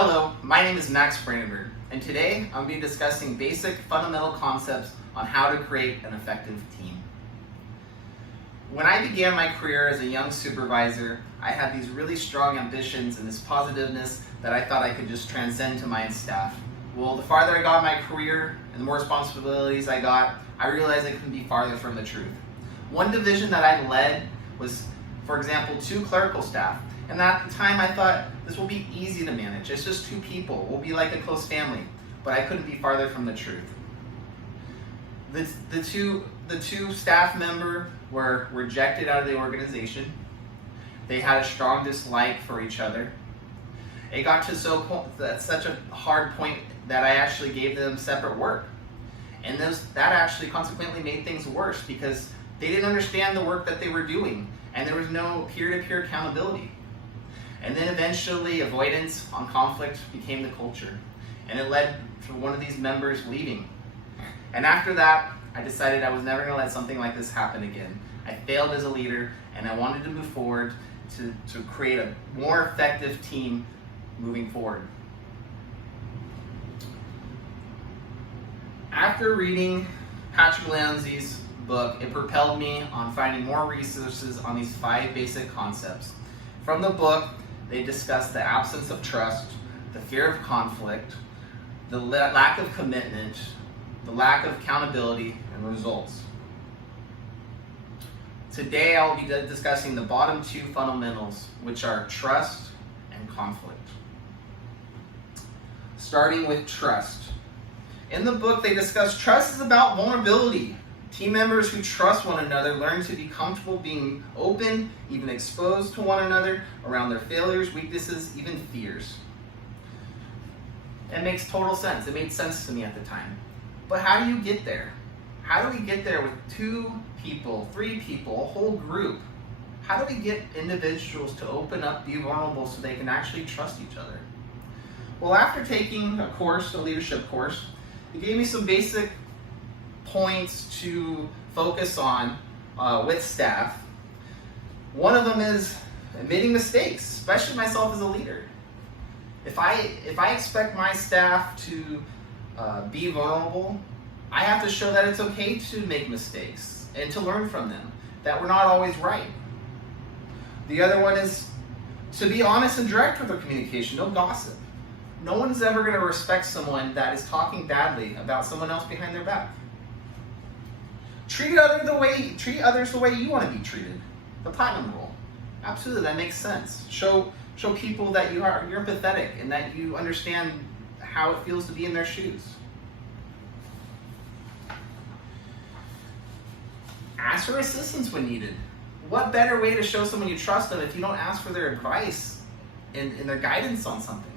Hello, my name is Max Brandenburg, and today I'm going to be discussing basic fundamental concepts on how to create an effective team. When I began my career as a young supervisor, I had these really strong ambitions and this positiveness that I thought I could just transcend to my staff. Well, the farther I got in my career and the more responsibilities I got, I realized I couldn't be farther from the truth. One division that I led was, for example, 2 clerical staff. And at the time I thought, this will be easy to manage. It's just 2 people. We'll be like a close family. But I couldn't be farther from the truth. The two staff members were rejected out of the organization. They had a strong dislike for each other. It got to such a hard point that I actually gave them separate work. And that actually consequently made things worse because they didn't understand the work that they were doing and there was no peer-to-peer accountability. And then eventually avoidance on conflict became the culture. And it led to one of these members leaving. And after that, I decided I was never going to let something like this happen again. I failed as a leader and I wanted to move forward to create a more effective team moving forward. After reading Patrick Lenci's book, it propelled me on finding more resources on these 5 basic concepts. From the book, they discuss the absence of trust, the fear of conflict, the lack of commitment, the lack of accountability, and results. Today I'll be discussing the bottom 2 fundamentals, which are trust and conflict. Starting with trust. In the book they discuss trust is about vulnerability. Team members who trust one another learn to be comfortable being open, even exposed to one another around their failures, weaknesses, even fears. It makes total sense. It made sense to me at the time. But how do you get there? How do we get there with 2 people, 3 people, a whole group? How do we get individuals to open up, be vulnerable so they can actually trust each other? Well, after taking a course, a leadership course, it gave me some basic points to focus on with staff. One of them is admitting mistakes, especially myself as a leader. If I expect my staff to be vulnerable, I have to show that it's okay to make mistakes and to learn from them, that we're not always right. The other one is to be honest and direct with our communication, no gossip. No one's ever going to respect someone that is talking badly about someone else behind their back. Treat others the way you want to be treated. The platinum rule. Absolutely, that makes sense. Show people that you're empathetic and that you understand how it feels to be in their shoes. Ask for assistance when needed. What better way to show someone you trust them if you don't ask for their advice and their guidance on something?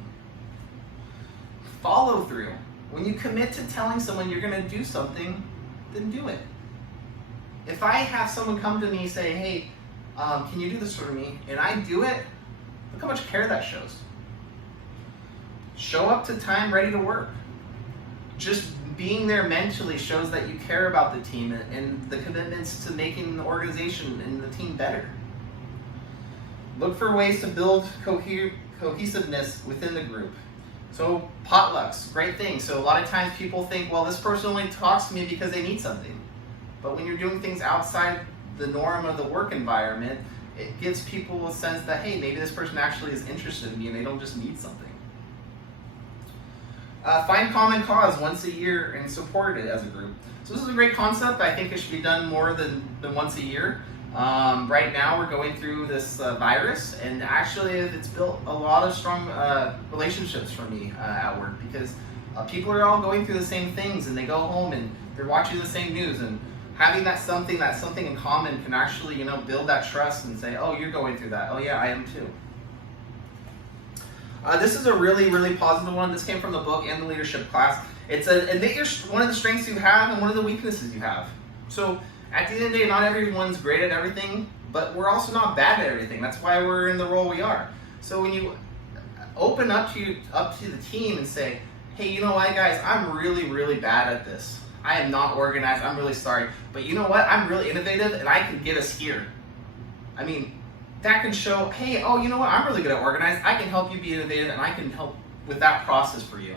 Follow through. When you commit to telling someone you're going to do something, then do it. If I have someone come to me and say, hey, can you do this for me? And I do it, look how much care that shows. Show up to time ready to work. Just being there mentally shows that you care about the team and the commitments to making the organization and the team better. Look for ways to build cohesiveness within the group. So potlucks, great thing. So a lot of times people think, well, this person only talks to me because they need something. But when you're doing things outside the norm of the work environment, it gives people a sense that, hey, maybe this person actually is interested in me and they don't just need something. Find common cause once a year and support it as a group. So this is a great concept. I think it should be done more than once a year. Right now we're going through this virus, and actually it's built a lot of strong relationships for me at work because people are all going through the same things, and they go home and they're watching the same news, and having something in common can actually build that trust and say, oh, you're going through that. Oh yeah, I am too. This is a really, really positive one. This came from the book and the leadership class. It's admit one of the strengths you have and one of the weaknesses you have. So at the end of the day, not everyone's great at everything, but we're also not bad at everything. That's why we're in the role we are. So when you open up to the team and say, hey, you know what, guys, I'm really, really bad at this. I am not organized. I'm really sorry. But you know what? I'm really innovative and I can get us here. That can show, hey, oh, you know what? I'm really good at organized. I can help you be innovative and I can help with that process for you.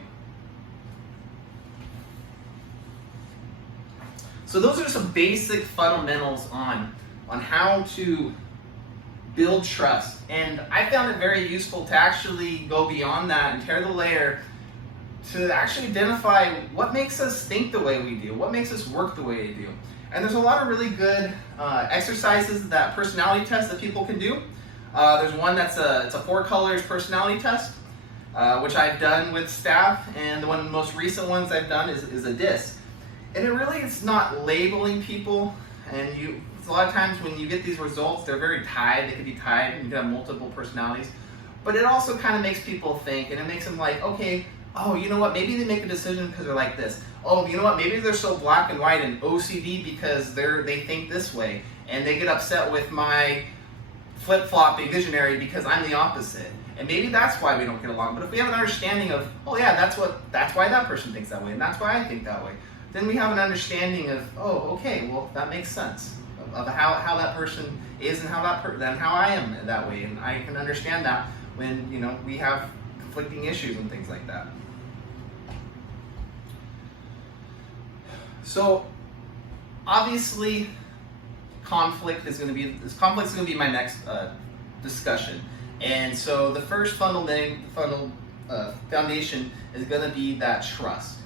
So those are some basic fundamentals on how to build trust. And I found it very useful to actually go beyond that and tear the layer to actually identify what makes us think the way we do, what makes us work the way we do. And there's a lot of really good exercises, that personality test that people can do. There's one it's a 4 colors personality test, which I've done with staff, and the one of the most recent ones I've done is a DISC. And it really is not labeling people, and a lot of times when you get these results, they're very tied. They could be tied, and you can have multiple personalities. But it also kind of makes people think, and it makes them like, okay, oh, you know what, maybe they make a decision because they're like this. Oh, you know what, maybe they're so black and white and OCD because they think this way, and they get upset with my flip-flopping visionary because I'm the opposite. And maybe that's why we don't get along. But if we have an understanding of, oh yeah, that's why that person thinks that way, and that's why I think that way, then we have an understanding of, oh, okay, well, that makes sense of how that person is and how I am that way, and I can understand that when we have conflicting issues and things like that. So obviously, conflict is going to be my next discussion, and so the first foundation is going to be that trust.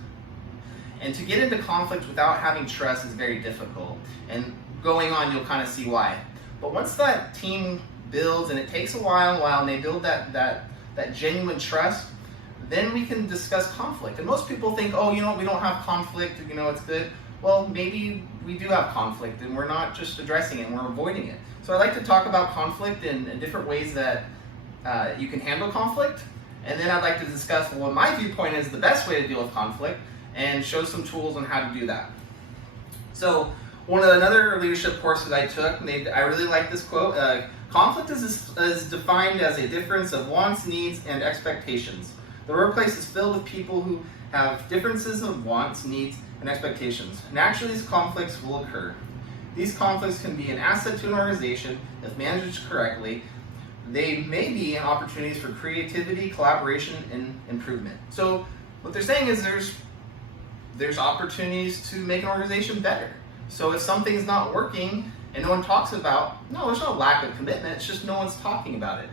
And to get into conflict without having trust is very difficult. And going on, you'll kind of see why. But once that team builds, and it takes a while, and they build that genuine trust, then we can discuss conflict. And most people think, oh, we don't have conflict, it's good. Well, maybe we do have conflict, and we're not just addressing it, and we're avoiding it. So I like to talk about conflict in different ways that you can handle conflict. And then I'd like to discuss what my viewpoint is the best way to deal with conflict, and show some tools on how to do that. So another leadership course that I took, I really like this quote. Conflict is defined as a difference of wants, needs, and expectations. The workplace is filled with people who have differences of wants, needs, and expectations. Naturally, these conflicts will occur. These conflicts can be an asset to an organization if managed correctly. They may be opportunities for creativity, collaboration, and improvement. So what they're saying is there's opportunities to make an organization better. So if something's not working and no one talks about, there's no lack of commitment, it's just no one's talking about it.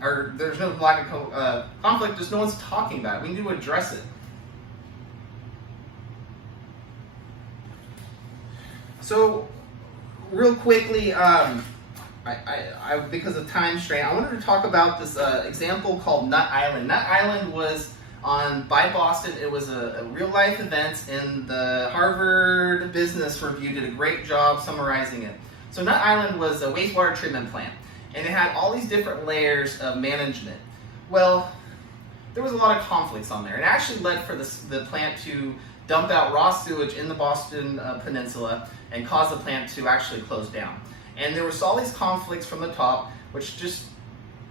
Or there's no lack of conflict, just no one's talking about it. We need to address it. So real quickly, because of time strain, I wanted to talk about this example called Nut Island. Nut Island was by Boston. It was a real life event, and the Harvard Business Review did a great job summarizing it. So Nut Island was a wastewater treatment plant, and it had all these different layers of management. Well, there was a lot of conflicts on there. It actually led for the plant to dump out raw sewage in the Boston Peninsula and cause the plant to actually close down. And there was all these conflicts from the top, which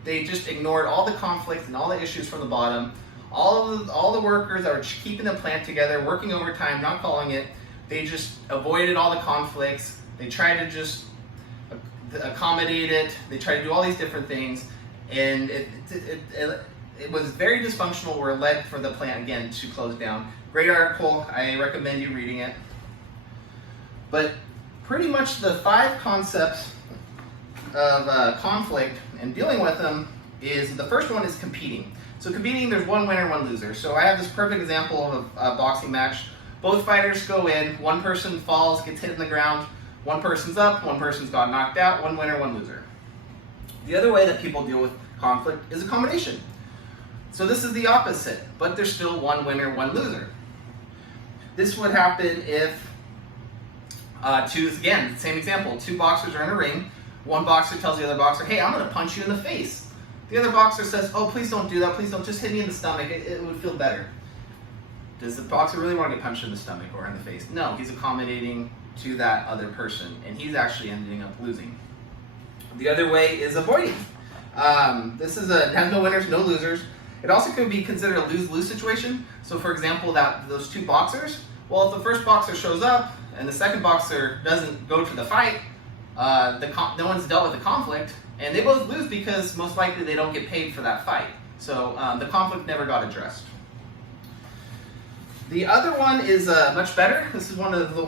they just ignored all the conflicts and all the issues from the bottom. All the workers that were keeping the plant together, working overtime, not calling it, they just avoided all the conflicts. They tried to just accommodate it. They tried to do all these different things, and it was very dysfunctional, where it led for the plant again to close down. Great article. I recommend you reading it. But pretty much the 5 concepts of conflict and dealing with them is, the first one is competing. So competing, there's one winner, one loser. So I have this perfect example of a boxing match. Both fighters go in, one person falls, gets hit in the ground, one person's up, one person's got knocked out, one winner, one loser. The other way that people deal with conflict is accommodation. So this is the opposite, but there's still one winner, one loser. This would happen if, again, same example, 2 boxers are in a ring. One boxer tells the other boxer, hey, I'm going to punch you in the face. The other boxer says, oh, please don't do that. Please don't. Just hit me in the stomach. It would feel better. Does the boxer really want to get punched in the stomach or in the face? No, he's accommodating to that other person, and he's actually ending up losing. The other way is avoiding. This has no winners, no losers. It also could be considered a lose-lose situation. So for example, those 2 boxers, well, if the first boxer shows up and the second boxer doesn't go to the fight, no one's dealt with the conflict, and they both lose because most likely they don't get paid for that fight. So the conflict never got addressed. The other one is much better. This is one of the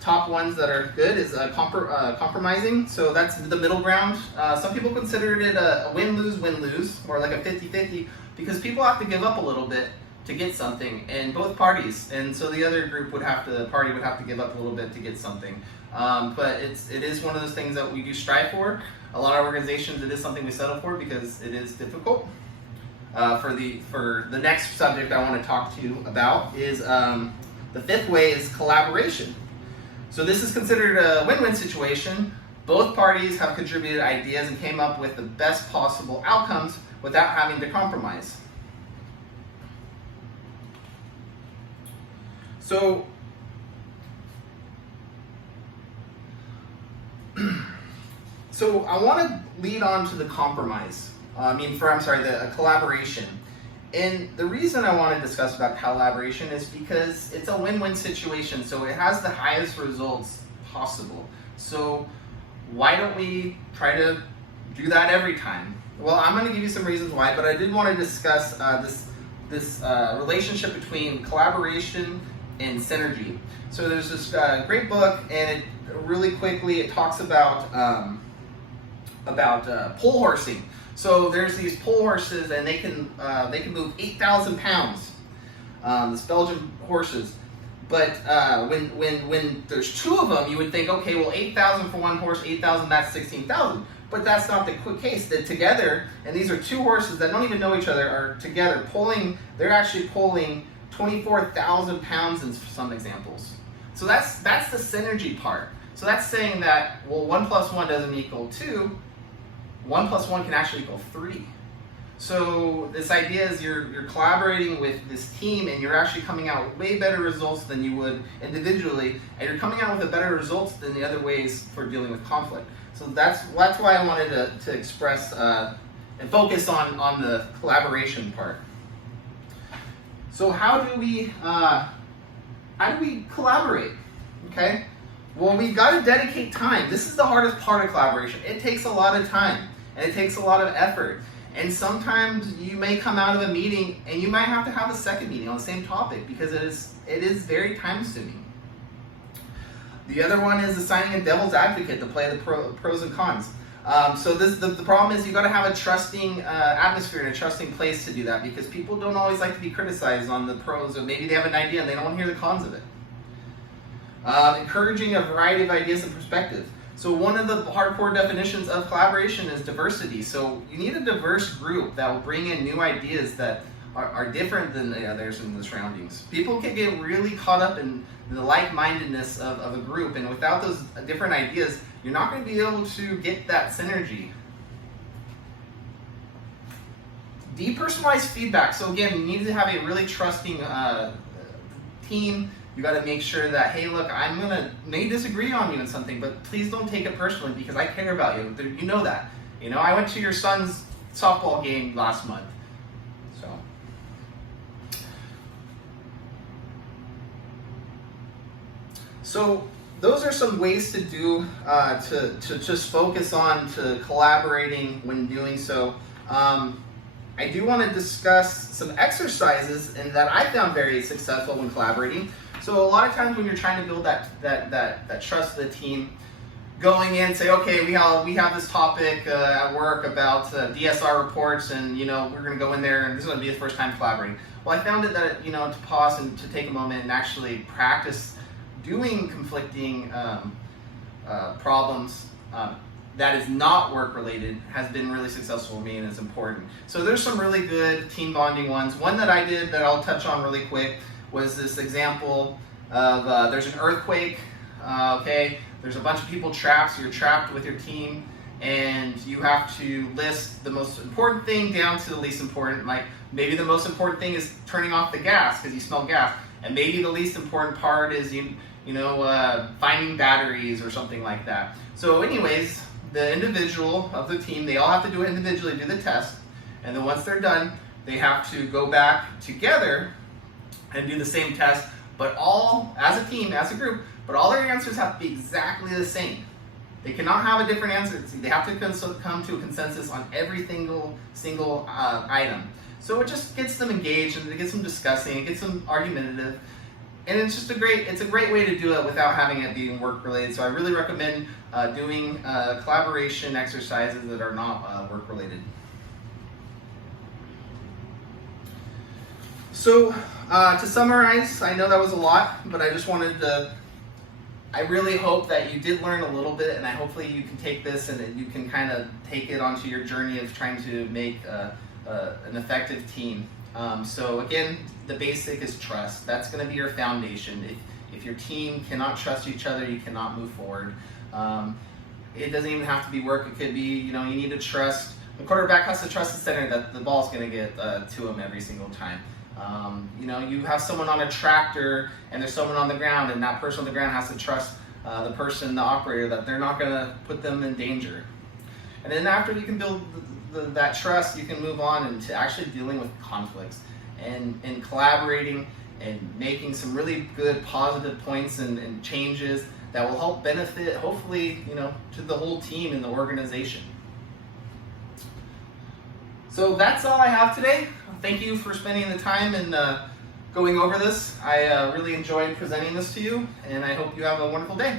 top ones that are good, is compromising. So that's the middle ground. Some people consider it a win-lose, or like a 50-50, because people have to give up a little bit to get something, and both parties. And so the other party would have to give up a little bit to get something. But it is one of those things that we do strive for. A lot of organizations, it is something we settle for because it is difficult. For the next subject I want to talk to you about is the fifth way is collaboration. So this is considered a win-win situation. Both parties have contributed ideas and came up with the best possible outcomes without having to compromise. So I want to lead on to the compromise. The collaboration. And the reason I want to discuss about collaboration is because it's a win-win situation, so it has the highest results possible. So why don't we try to do that every time? Well, I'm going to give you some reasons why, but I did want to discuss this relationship between collaboration and synergy. So there's this great book, and really quickly it talks about pole horsing. So there's these pole horses, and they can move 8,000 pounds. These Belgian horses. But when there's two of them, you would think, okay, well, 8,000 for one horse, 8,000, that's 16,000. But that's not the case. They're together, and these are two horses that don't even know each other, are together pulling. They're actually pulling 24,000 pounds in some examples. So that's the synergy part. So that's saying that, well, 1 + 1 doesn't equal 2. 1 + 1 can actually equal 3. So this idea is you're collaborating with this team, and you're actually coming out with way better results than you would individually, and you're coming out with better results than the other ways for dealing with conflict. So that's why I wanted to express and focus on the collaboration part. So how do we collaborate? Okay. Well, we've got to dedicate time. This is the hardest part of collaboration. It takes a lot of time, and it takes a lot of effort. And sometimes you may come out of a meeting, and you might have to have a second meeting on the same topic because it is very time-consuming. The other one is assigning a devil's advocate to play the pros and cons. So the problem is you've got to have a trusting atmosphere and a trusting place to do that, because people don't always like to be criticized on the pros, or maybe they have an idea and they don't want to hear the cons of it. Encouraging a variety of ideas and perspectives. So one of the hardcore definitions of collaboration is diversity. So you need a diverse group that will bring in new ideas that are different than the others in the surroundings. People can get really caught up in the like-mindedness of a group, and without those different ideas, you're not going to be able to get that synergy. Depersonalized feedback. So again, you need to have a really trusting team. You got to make sure that, hey, look, may disagree on you in something, but please don't take it personally because I care about you. You know that. You know, I went to your son's softball game last month. So those are some ways to do to just focus on to collaborating when doing so. I do want to discuss some exercises and that I found very successful when collaborating. So a lot of times when you're trying to build that trust of the team, going in and say, okay, we have this topic at work about DSR reports, and we're going to go in there, and this is going to be the first time collaborating. Well, I found it that to pause and to take a moment and actually practice doing conflicting problems that is not work related has been really successful for me and is important. So there's some really good team bonding ones. One that I did that I'll touch on really quick was this example of there's an earthquake, okay? There's a bunch of people trapped, so you're trapped with your team, and you have to list the most important thing down to the least important. Like maybe the most important thing is turning off the gas because you smell gas, and maybe the least important part is finding batteries or something like that. So anyways, the individual of the team, they all have to do it individually, do the test, and then once they're done, they have to go back together and do the same test, but all, as a team, as a group, but all their answers have to be exactly the same. They cannot have a different answer. They have to come to a consensus on every single item. So it just gets them engaged, and it gets them discussing, it gets them argumentative, and it's just a great way to do it without having it being work related. So I really recommend doing collaboration exercises that are not work related. So to summarize, I know that was a lot, but I just wanted to, I really hope that you did learn a little bit, and hopefully you can take this and that you can kind of take it onto your journey of trying to make an effective team. So again, the basic is trust. That's going to be your foundation. If your team cannot trust each other, you cannot move forward. It doesn't even have to be work. It could be, you need to trust, the quarterback has to trust the center that the ball's going to get to him every single time. You have someone on a tractor and there's someone on the ground, and that person on the ground has to trust the operator, that they're not going to put them in danger. And then after you can build that trust, you can move on into actually dealing with conflicts and collaborating and making some really good positive points and changes that will help benefit, hopefully, to the whole team and the organization. So that's all I have today. Thank you for spending the time and going over this. I really enjoyed presenting this to you, and I hope you have a wonderful day.